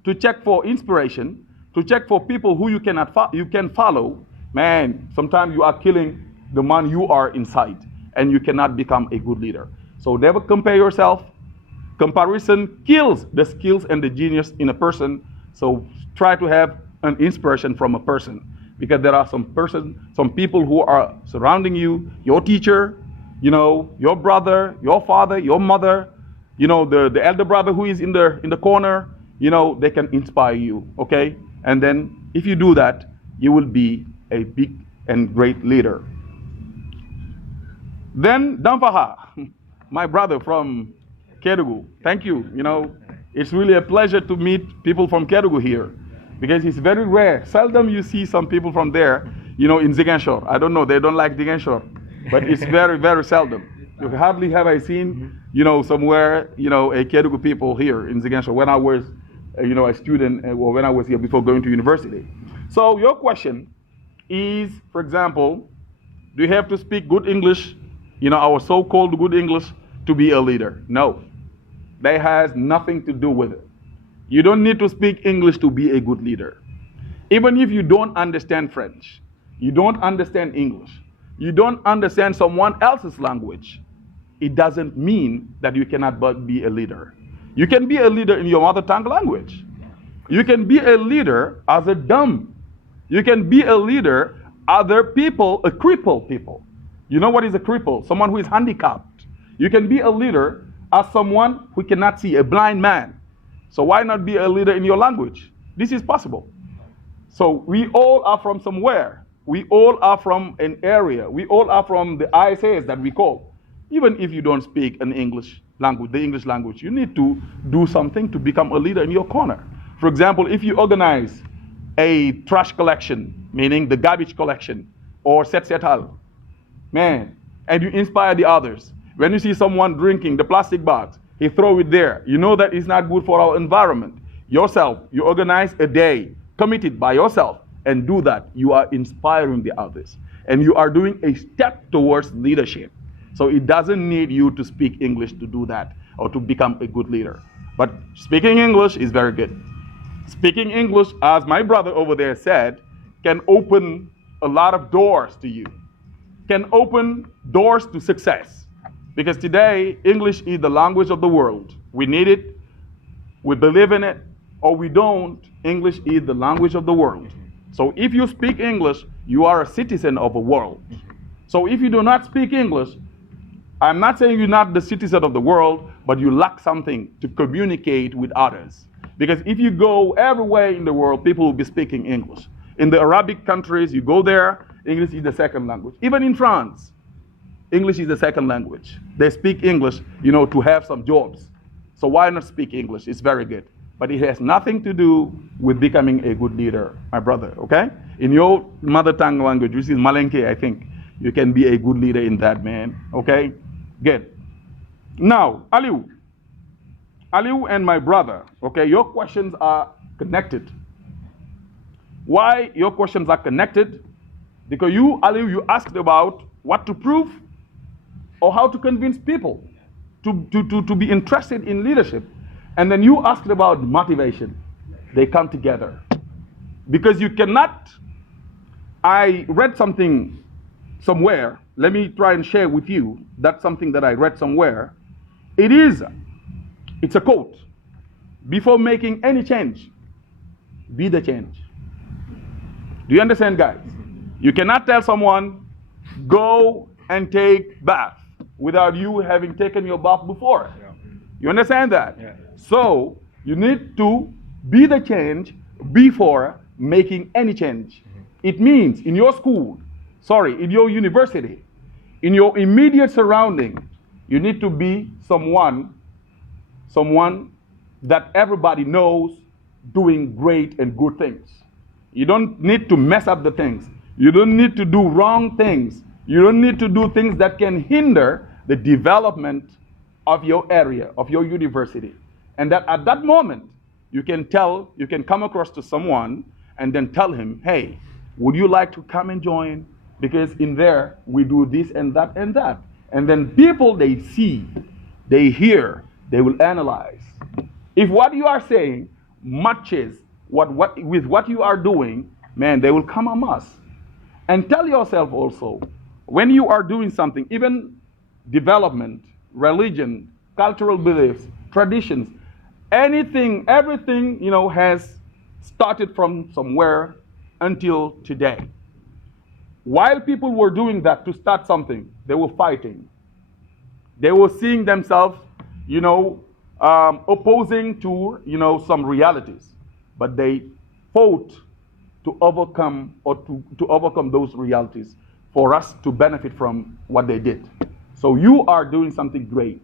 to check for inspiration, to check for people who you can follow, man, sometimes you are killing the man you are inside, and you cannot become a good leader. So never compare yourself. Comparison kills the skills and the genius in a person. So try to have an inspiration from a person, because there are some people who are surrounding you, your teacher, your brother, your father, your mother, the elder brother who is in the corner, they can inspire you, okay? And then if you do that, you will be a big and great leader. Then Damfaha, my brother from Kédougou, thank you. It's really a pleasure to meet people from Kédougou here, because it's very rare. Seldom you see some people from there, in Ziguinchor. I don't know, they don't like Ziguinchor, but it's very, very seldom. Hardly have I seen, somewhere, a Kédougou people here in Ziguinchor when I was, a student, or when I was here before going to university. So your question is, for example, do you have to speak good English, our so-called good English, to be a leader? No. That has nothing to do with it. You don't need to speak English to be a good leader. Even if you don't understand French, you don't understand English, you don't understand someone else's language, it doesn't mean that you cannot be a leader. You can be a leader in your mother tongue language. You can be a leader as a dumb. You can be a leader other people, a crippled people. You know what is a cripple? Someone who is handicapped. You can be a leader as someone who cannot see, a blind man. So why not be a leader in your language? This is possible. So we all are from somewhere. We all are from an area. We all are from the ISAs that we call. Even if you don't speak an English language, the English language, you need to do something to become a leader in your corner. For example, if you organize a trash collection, meaning the garbage collection, or set setal, man, and you inspire the others. When you see someone drinking the plastic bags, he throw it there. You know that it's not good for our environment. Yourself, you organize a day, committed by yourself, and do that. You are inspiring the others. And you are doing a step towards leadership. So it doesn't need you to speak English to do that, or to become a good leader. But speaking English is very good. Speaking English, as my brother over there said, can open a lot of doors to you. Can open doors to success. Because today, English is the language of the world. We need it, we believe in it, or we don't. English is the language of the world. So if you speak English, you are a citizen of a world. So if you do not speak English, I'm not saying you're not the citizen of the world, but you lack something to communicate with others. Because if you go everywhere in the world, people will be speaking English. In the Arabic countries, you go there, English is the second language. Even in France, English is the second language. They speak English, to have some jobs. So why not speak English? It's very good. But it has nothing to do with becoming a good leader, my brother, okay? In your mother tongue language, which is Malenke, I think, you can be a good leader in that, man, okay? Good. Now, Aliou and my brother, okay, your questions are connected. Why your questions are connected? Because you, Aliou, you asked about what to prove or how to convince people to be interested in leadership. And then you asked about motivation. They come together. Because you cannot, I read something somewhere, let me try and share with you, that's something that I read somewhere. It's a quote. Before making any change, be the change. Do you understand, guys? You cannot tell someone, go and take bath without you having taken your bath before. Yeah. You understand that? Yeah. So you need to be the change before making any change. Mm-hmm. It means in your school, in your university, in your immediate surrounding, You need to be someone that everybody knows doing great and good things. You don't need to mess up the things. You don't need to do wrong things. You don't need to do things that can hinder the development of your area, of your university. And that at that moment, you can come across to someone and then tell him, hey, would you like to come and join? Because in there, we do this and that and that. And then people, they see, they hear, they will analyze. If what you are saying matches with what you are doing, man, they will come amongst. And tell yourself also, when you are doing something, even development, religion, cultural beliefs, traditions, everything, has started from somewhere until today. While people were doing that to start something, they were fighting. They were seeing themselves, opposing to, some realities. But they fought to overcome those realities for us to benefit from what they did. So you are doing something great,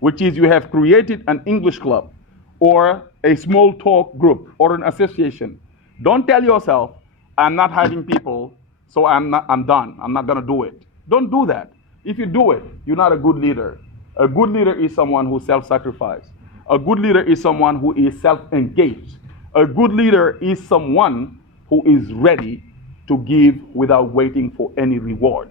which is you have created an English club or a small talk group or an association. Don't tell yourself, I'm not having people, so I'm done. I'm not gonna do it. Don't do that. If you do it, you're not a good leader. A good leader is someone who self-sacrifices. A good leader is someone who is self-engaged. A good leader is someone who is ready to give without waiting for any reward.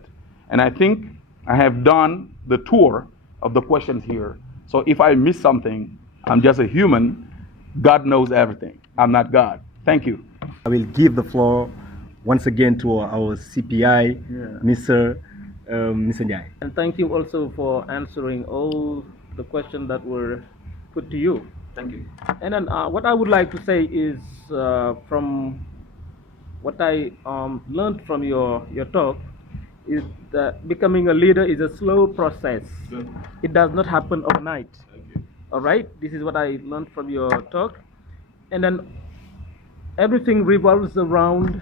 And I think I have done the tour of the questions here. So if I miss something, I'm just a human. God knows everything. I'm not God. Thank you. I will give the floor once again to our CPI, Mr. Njai. And thank you also for answering all the questions that were put to you. Thank you. And then what I would like to say is from what I learned from your talk is that becoming a leader is a slow process. Good. It does not happen overnight. All right, this is what I learned from your talk. And then everything revolves around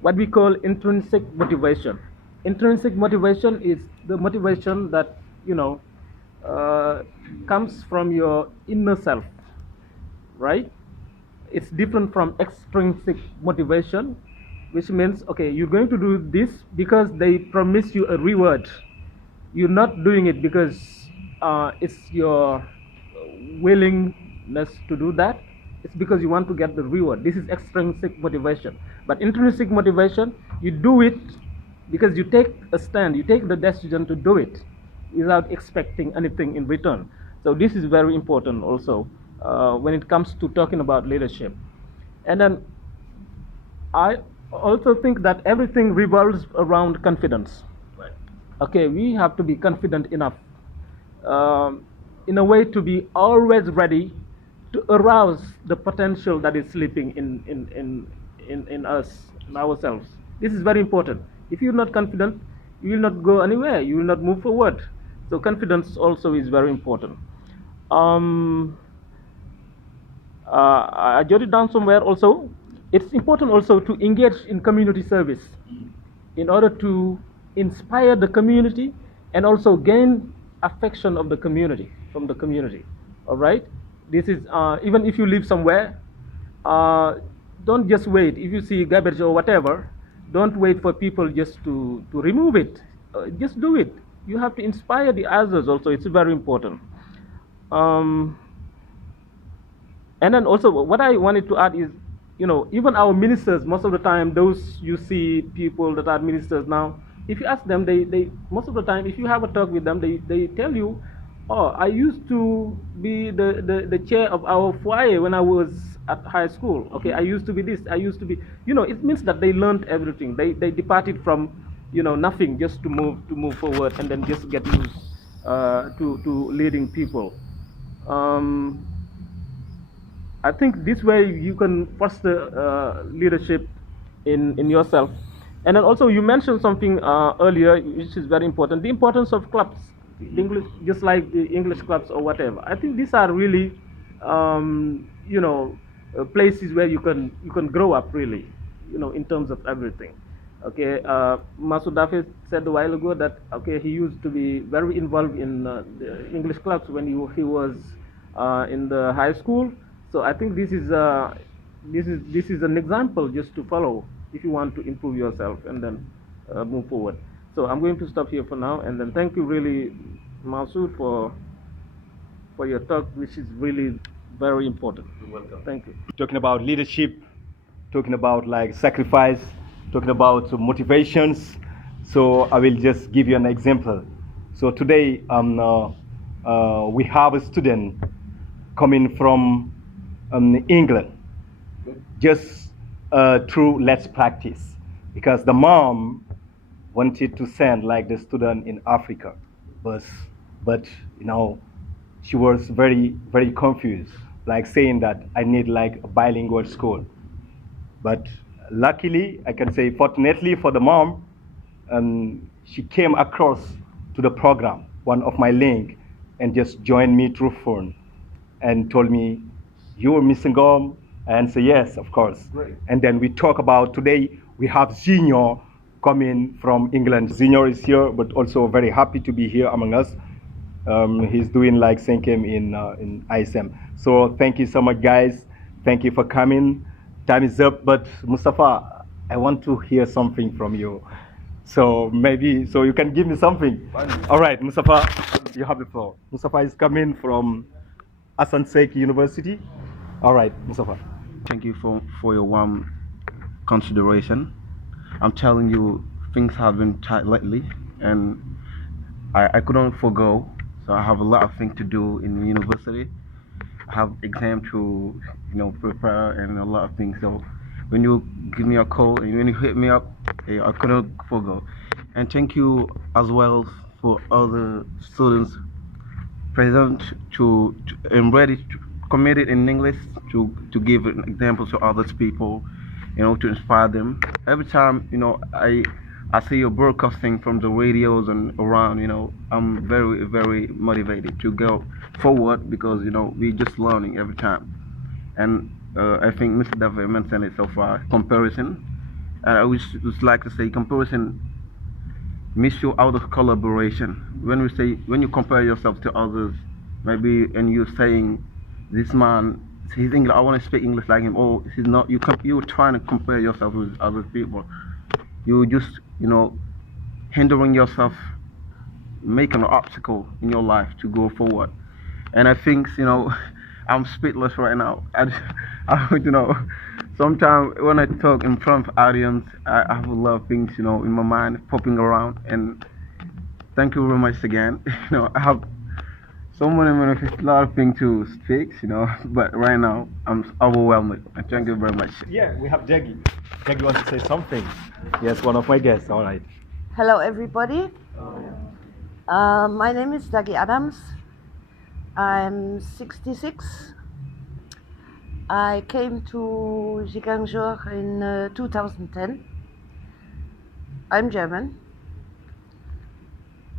what we call intrinsic motivation. Intrinsic motivation is the motivation that comes from your inner self, right? It's different from extrinsic motivation, which means, okay, you're going to do this because they promise you a reward. You're not doing it because it's your willingness to do that. It's because you want to get the reward. This is extrinsic motivation. But intrinsic motivation, you do it because you take a stand, you take the decision to do it without expecting anything in return. So this is very important also when it comes to talking about leadership. And then I also think that everything revolves around confidence. Right. Okay, we have to be confident enough in a way to be always ready to arouse the potential that is sleeping in us, in ourselves. This is very important. If you're not confident, you will not go anywhere. You will not move forward. So confidence also is very important. I jotted down somewhere also. It's important also to engage in community service in order to inspire the community and also gain affection of the community, from the community. All right? This is, even if you live somewhere, don't just wait. If you see garbage or whatever, don't wait for people just to remove it. Just do it. You have to inspire the others also. It's very important. And then also what I wanted to add is, even our ministers, most of the time, those you see people that are ministers now, if you ask them, they most of the time, if you have a talk with them, they tell you, oh, I used to be the chair of our foyer when I was at high school. Okay, I used to be this, I used to be, it means that they learned everything. They departed from, nothing just to move forward and then just get used to leading people. I think this way you can foster leadership in yourself. And then also you mentioned something earlier, which is very important, the importance of clubs, the English, just like the English clubs or whatever. I think these are really, places where you can grow up really, in terms of everything. Okay, Masoud Dafe said a while ago that okay, he used to be very involved in the English clubs when he was in the high school. So I think this is an example just to follow if you want to improve yourself and then move forward. So I'm going to stop here for now, and then thank you really, Masoud, for your talk, which is really very important. You're welcome. Thank you. Talking about leadership, talking about like sacrifice, talking about motivations. So I will just give you an example. So today we have a student coming from England, just through Let's Practice, because the mom wanted to send like the student in Africa, but you know, she was very confused, like saying that I need like a bilingual school. But luckily, I can say fortunately for the mom, she came across to the program, one of my link, and just joined me through phone and told me, "You're Mr. Ngom?" And say yes, of course. Great. And then we talk about today we have Junior coming from England. Junior is here, but also very happy to be here among us. He's doing like Senkem in ISM. So thank you so much, guys. Thank you for coming. Time is up, but Mustafa, I want to hear something from you. So maybe, so you can give me something. All right, Mustafa, you have the floor. Mustafa is coming from Asansek University. All right, Mustafa. Thank you for your warm consideration. I'm telling you, things have been tight lately, and I couldn't forgo. So I have a lot of things to do in the university. I have exam to prepare and a lot of things. So when you give me a call and when you hit me up, I couldn't forgo. And thank you as well for all the students present and ready to committed in English to give an example to other people, to inspire them. Every time I see your broadcasting from the radios and around, I'm very motivated to go forward because we're just learning every time. And I think Mr. David mentioned it so far, comparison. And I would just like to say comparison makes you out of collaboration. When you compare yourself to others, maybe, and you're saying, this man, he's English, I want to speak English like him. Oh, he's not. You're trying to compare yourself with other people. You just, hindering yourself, making an obstacle in your life to go forward. And I think, I'm speechless right now. Sometimes when I talk in front of audience, I have a lot of things, in my mind popping around. And thank you very much again. I have a lot of things to speak, but right now I'm overwhelmed. And thank you very much. Yeah, we have Jaggy. Jaggy wants to say something. Yes, one of my guests. All right. Hello, everybody. My name is Jaggy Adams. I'm 66. I came to Ziguinchor in 2010. I'm German.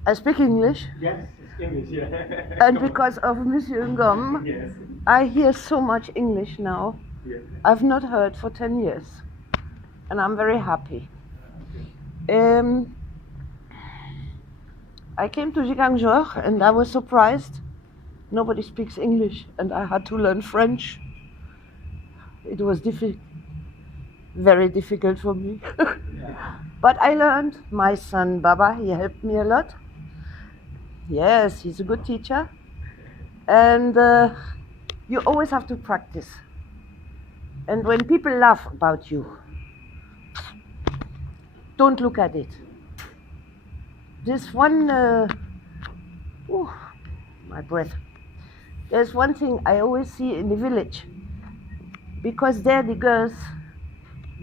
I speak English. Yes, it's English, yeah. And because of Monsieur Ngom, yes. I hear so much English now. Yeah. I've not heard for 10 years. And I'm very happy. I came to Ziguinchor and I was surprised. Nobody speaks English and I had to learn French. It was very difficult for me. But I learned. My son Baba, he helped me a lot. Yes, he's a good teacher. And you always have to practice. And when people laugh about you, don't look at it. This one, my breath. There's one thing I always see in the village. Because there the girls,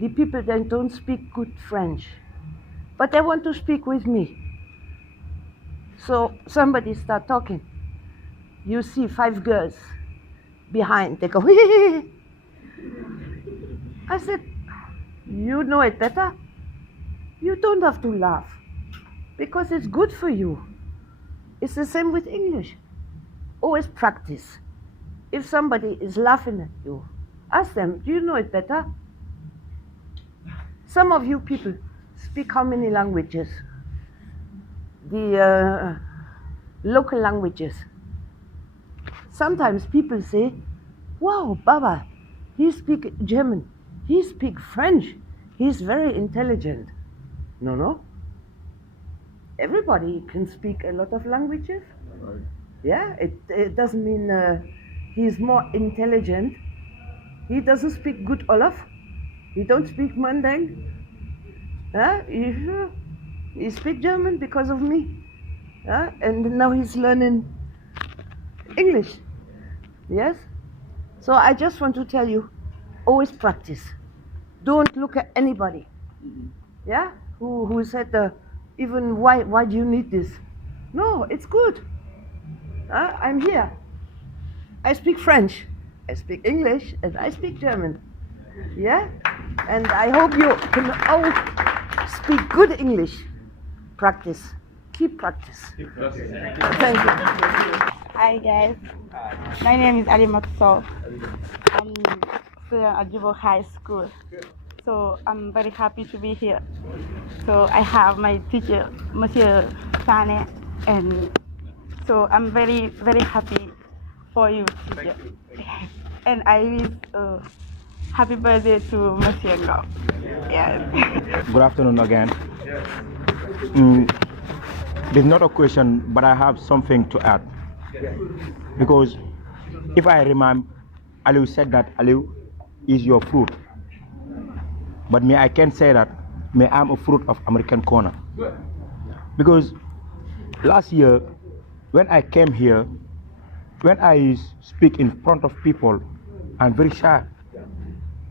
the people that don't speak good French. But they want to speak with me. So somebody start talking. You see 5 girls behind. They go, I said, you know it better. You don't have to laugh. Because it's good for you. It's the same with English. Always practice. If somebody is laughing at you, ask them, do you know it better? Some of you people speak how many languages? The local languages. Sometimes people say, wow, Baba, he speaks German, he speaks French, he's very intelligent. No. Everybody can speak a lot of languages. Right. Yeah, it doesn't mean he's more intelligent. He doesn't speak good Olaf. He don't speak Manding. He speaks German because of me. And now he's learning English. Yes? So I just want to tell you, always practice. Don't look at anybody. Yeah? Who said even why do you need this? No, it's good. I'm here. I speak French, I speak English, and I speak German. Yeah? And I hope you can all speak good English. Practice. Keep practice. Thank you. Hi guys. My name is Ali Matsol. I'm student at Jibok High School. So I'm very happy to be here. So I have my teacher, Monsieur Sane, and so I'm very, very happy for you, teacher. And I wish happy birthday to Monsieur Ngom. Yes. Good afternoon again. There's not a question, but I have something to add. Because if I remember, Aliu said that Aliu is your fruit. But me, I can say that I'm a fruit of American Corner. Because last year, when I came here, when I speak in front of people, I'm very shy.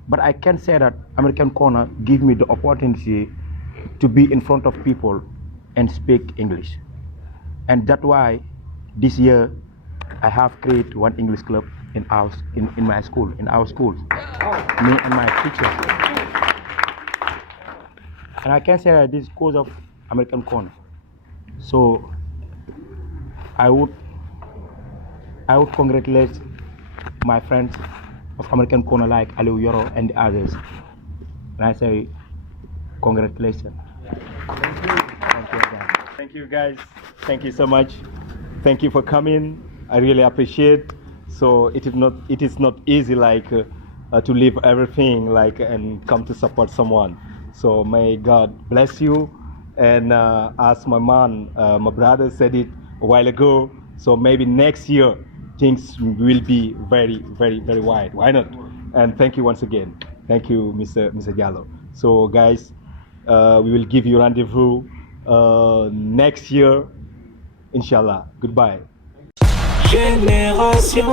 But I can say that American Corner give me the opportunity to be in front of people and speak English. And that's why this year I have created one English club in our school, me and my teachers. And I can say that this is because of American Corner. So I would congratulate my friends of American Corner like Aliu Yoro and the others. And I say congratulations. Thank you guys. Thank you so much. Thank you for coming. I really appreciate. So it is not easy to leave everything and come to support someone. So may God bless you. And as my man, my brother said it a while ago, so maybe next year things will be very, very, very wide. Why not? And thank you once again. Thank you, Mr. Diallo. So guys, we will give you rendezvous next year, inshallah. Goodbye. Generation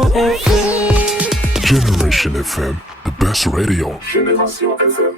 FM, the best radio. Generation FM.